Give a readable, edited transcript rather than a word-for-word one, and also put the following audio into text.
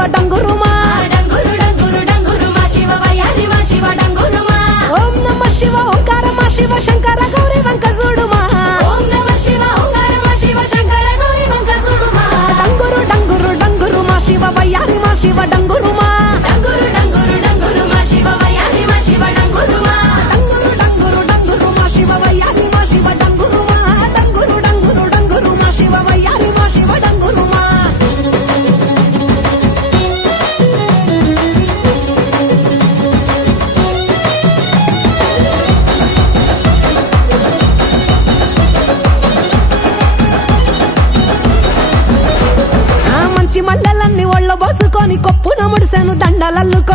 శివ డంగురుమా డంగురు డంగురు డంగురుమా శివ వయ్యారి మా శివ డంగురుమా ఓం నమ శివ ఓంకార మా శివ శంకర గౌరీ వంక చూడుమా ఓం నమ శివ ఓంకార మా శివ శంకర గౌరీ వంక చూడుమా డంగురు డంగురు డంగురు మా శివ వయ్యారి మా శివ డంగురుమా డంగురు డంగురు డంగురు మా శివ వయ్యారి మా శివ డంగురుమా డంగురు డంగురు డంగురు మా శివ వయ్యారి మా శివ డంగురుమా డంగురు డంగురు డంగురు మా శివ వయ్యారి మా శివ డంగురుమా మంచి మల్లెలన్నీ ఒళ్ళ బోసుకొని కొప్పున ముడిసెను దండలల్లుకొని